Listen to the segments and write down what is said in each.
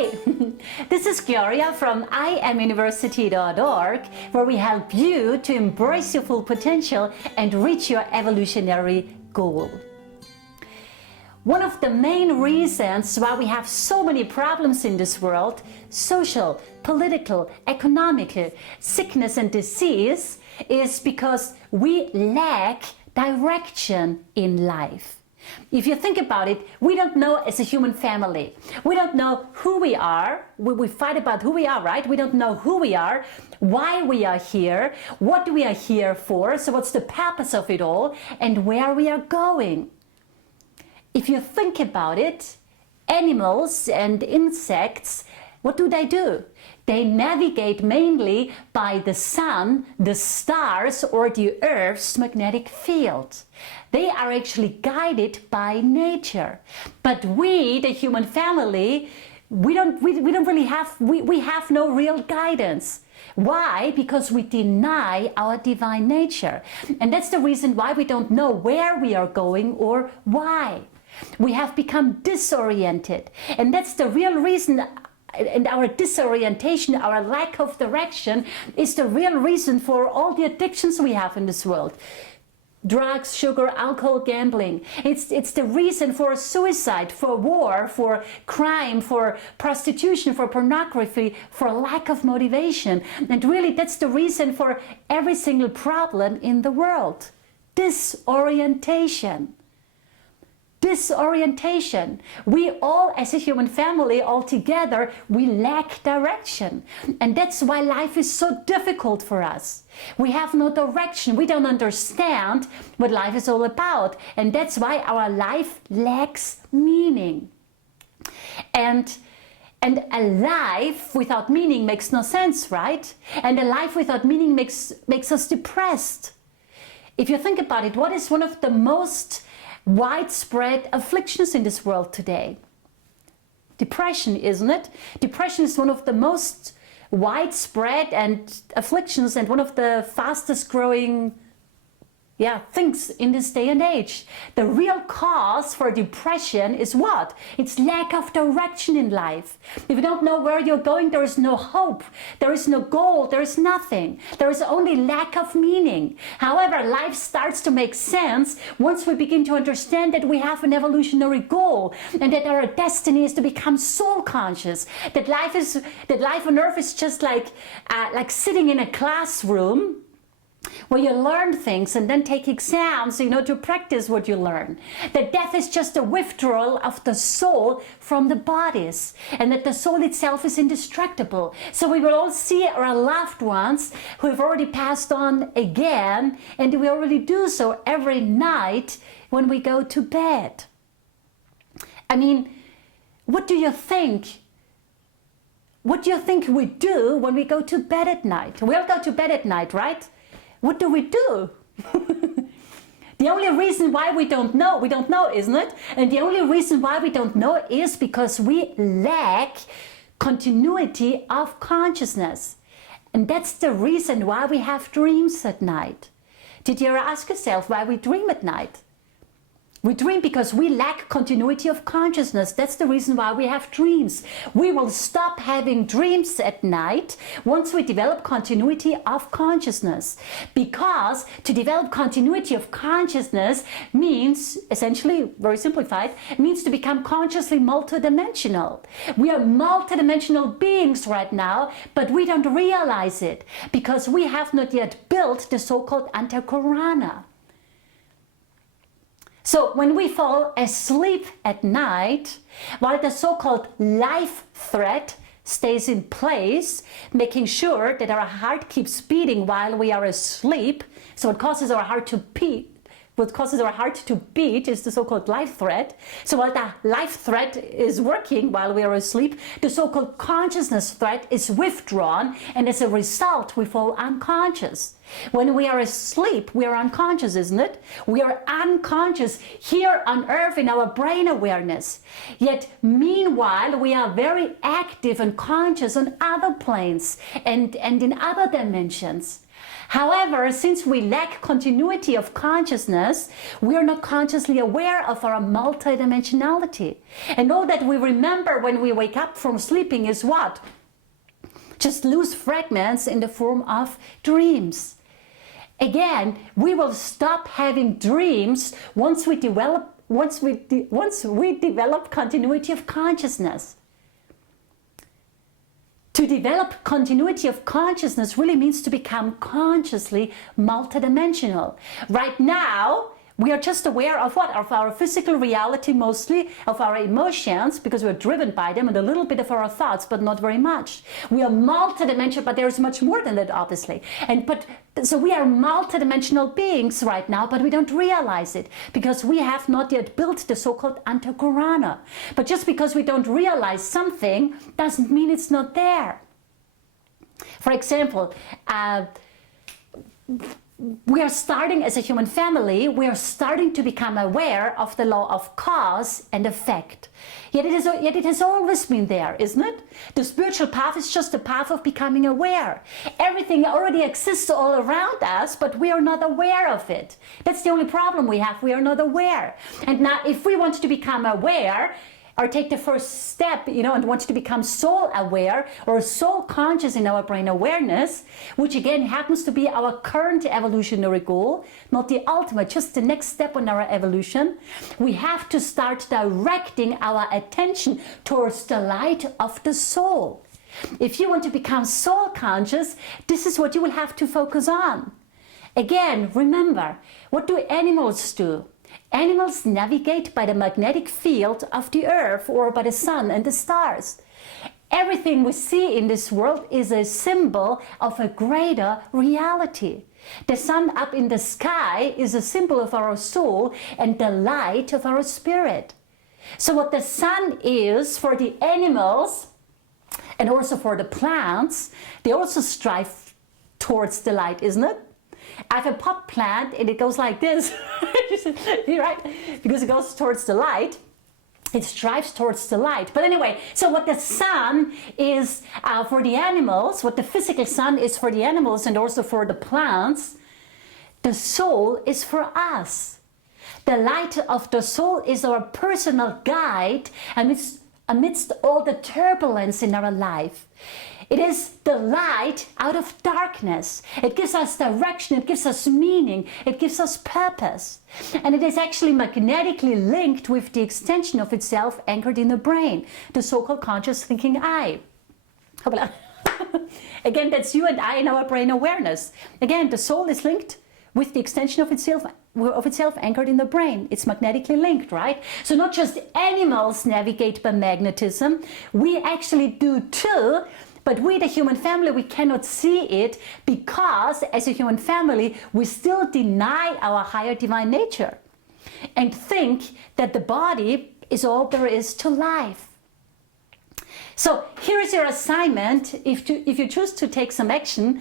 Hi, this is Gloria from IamUniversity.org, where we help you to embrace your full potential and reach your evolutionary goal. One of the main reasons why we have so many problems in this world, social, political, economical, sickness and disease, is because we lack direction in life. If you think about it, we don't know as a human family. We don't know who we are. We fight about who we are, right? We don't know who we are, why we are here, what we are here for, so what's the purpose of it all, and where we are going. If you think about it, animals and insects, what do? They navigate mainly by the sun, the stars, or the Earth's magnetic field. They are actually guided by nature. But we, the human family, we have no real guidance. Why? Because we deny our divine nature. And that's the reason why we don't know where we are going or why. We have become disoriented. And that's the real reason. And our disorientation, our lack of direction, is the real reason for all the addictions we have in this world. Drugs, sugar, alcohol, gambling. It's the reason for suicide, for war, for crime, for prostitution, for pornography, for lack of motivation. And really, that's the reason for every single problem in the world. Disorientation. Disorientation. We all, as a human family, all together, we lack direction. And that's why life is so difficult for us. We have no direction. We don't understand what life is all about. And that's why our life lacks meaning. And a life without meaning makes no sense, right? And a life without meaning makes us depressed. If you think about it, what is one of the most widespread afflictions in this world today? Depression, isn't it? Depression is one of the most widespread and afflictions and one of the fastest growing things in this day and age. The real cause for depression is what? It's lack of direction in life. If you don't know where you're going, there is no hope, there is no goal, there is nothing. There is only lack of meaning. However, life starts to make sense once we begin to understand that we have an evolutionary goal and that our destiny is to become soul conscious. That life on earth is just like sitting in a classroom where you learn things and then take exams, to practice what you learn. That death is just a withdrawal of the soul from the bodies, and that the soul itself is indestructible. So we will all see our loved ones who have already passed on again, and we already do so every night when we go to bed. I mean, what do you think? What do you think we do when we go to bed at night? We'll go to bed at night, right? What do we do? The only reason why we don't know, isn't it? And the only reason why we don't know is because we lack continuity of consciousness. And that's the reason why we have dreams at night. Did you ever ask yourself why we dream at night? We dream because we lack continuity of consciousness. That's the reason why we have dreams. We will stop having dreams at night once we develop continuity of consciousness. Because to develop continuity of consciousness means, essentially, very simplified, means to become consciously multidimensional. We are multidimensional beings right now, but we don't realize it because we have not yet built the so-called Antakarana. So when we fall asleep at night, while the so-called life threat stays in place, making sure that our heart keeps beating while we are asleep, so it causes our heart to beat. What causes our heart to beat is the so-called life threat. So while the life threat is working while we are asleep, the so-called consciousness threat is withdrawn, and as a result, we fall unconscious. When we are asleep, we are unconscious, isn't it? We are unconscious here on earth in our brain awareness. Yet, meanwhile, we are very active and conscious on other planes and in other dimensions. However, since we lack continuity of consciousness, we are not consciously aware of our multidimensionality. And all that we remember when we wake up from sleeping is what? Just loose fragments in the form of dreams. Again, we will stop having dreams once we develop continuity of consciousness. To develop continuity of consciousness really means to become consciously multidimensional. Right now, we are just aware of what? Of our physical reality mostly, of our emotions, because we're driven by them, and a little bit of our thoughts, but not very much. We are multidimensional, but there's much more than that, obviously. So we are multidimensional beings right now, but we don't realize it, because we have not yet built the so-called Antahkarana. But just because we don't realize something doesn't mean it's not there. For example, we are starting as a human family, we are starting to become aware of the law of cause and effect. Yet it has always been there, isn't it? The spiritual path is just a path of becoming aware. Everything already exists all around us, but we are not aware of it. That's the only problem we have. We are not aware. And now if we want to become aware, or take the first step, and want to become soul aware or soul conscious in our brain awareness, which again happens to be our current evolutionary goal, not the ultimate, just the next step on our evolution, we have to start directing our attention towards the light of the soul. If you want to become soul conscious, this is what you will have to focus on. Again, remember, what do animals do? Animals navigate by the magnetic field of the earth or by the sun and the stars. Everything we see in this world is a symbol of a greater reality. The sun up in the sky is a symbol of our soul and the light of our spirit. So what the sun is for the animals and also for the plants, they also strive towards the light, isn't it? I have a pot plant and it goes like this, right? Because it goes towards the light, it strives towards the light. But anyway, so what the sun is for the animals, what the physical sun is for the animals and also for the plants, the soul is for us. The light of the soul is our personal guide amidst all the turbulence in our life. It is the light out of darkness. It gives us direction, it gives us meaning, it gives us purpose. And it is actually magnetically linked with the extension of itself anchored in the brain, the so-called conscious thinking I. Again, that's you and I in our brain awareness. Again, the soul is linked with the extension of itself anchored in the brain. It's magnetically linked, right? So not just animals navigate by magnetism, we actually do too. But we, the human family, we cannot see it because as a human family, we still deny our higher divine nature and think that the body is all there is to life. So here is your assignment if you choose to take some action,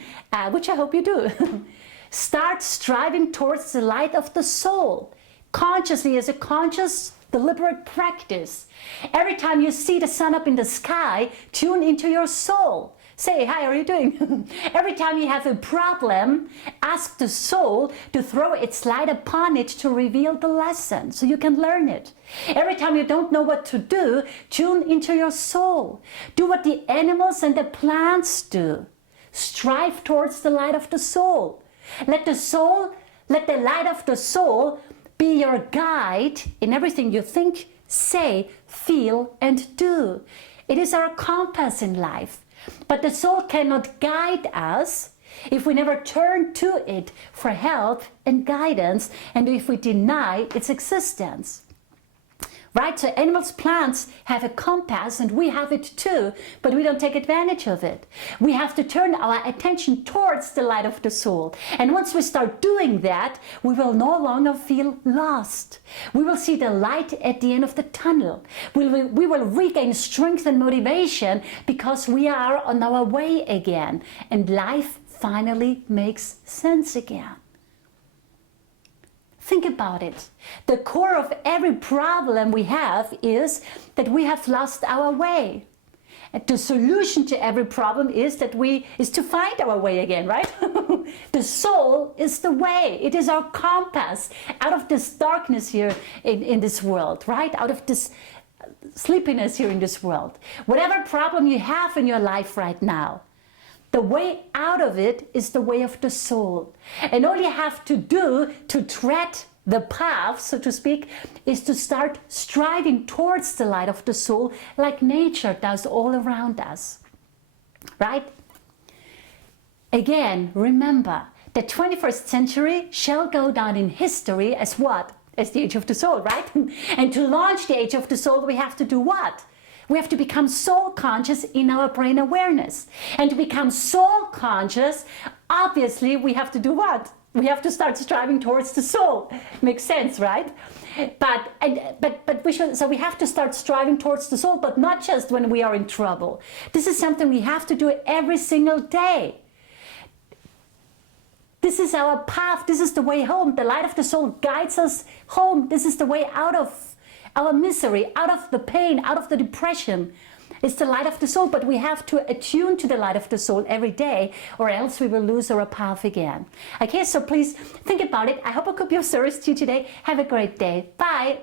which I hope you do. Start striving towards the light of the soul, consciously, as a conscious deliberate practice. Every time you see the sun up in the sky, tune into your soul. Say, hi, how are you doing? Every time you have a problem, ask the soul to throw its light upon it to reveal the lesson so you can learn it. Every time you don't know what to do, tune into your soul. Do what the animals and the plants do. Strive towards the light of the soul. Let the light of the soul be your guide in everything you think, say, feel, and do. It is our compass in life. But the soul cannot guide us if we never turn to it for help and guidance, and if we deny its existence. Right? So animals, plants have a compass and we have it too, but we don't take advantage of it. We have to turn our attention towards the light of the soul. And once we start doing that, we will no longer feel lost. We will see the light at the end of the tunnel. We will regain strength and motivation because we are on our way again. And life finally makes sense again. Think about it. The core of every problem we have is that we have lost our way. And the solution to every problem is to find our way again, right? The soul is the way. It is our compass out of this darkness here in this world, right? Out of this sleepiness here in this world. Whatever problem you have in your life right now, the way out of it is the way of the soul. And all you have to do to tread the path, so to speak, is to start striving towards the light of the soul like nature does all around us, right? Again, remember, the 21st century shall go down in history as what? As the age of the soul, right? And to launch the age of the soul, we have to do what? We have to become soul conscious in our brain awareness. And to become soul conscious, obviously, we have to do what? We have to start striving towards the soul. Makes sense, right? But we have to start striving towards the soul, but not just when we are in trouble. This is something we have to do every single day. This is our path. This is the way home. The light of the soul guides us home. This is the way out of our misery, out of the pain, out of the depression. It's the light of the soul, but we have to attune to the light of the soul every day, or else we will lose our path again. Okay, so please think about it. I hope I could be of service to you today. Have a great day. Bye.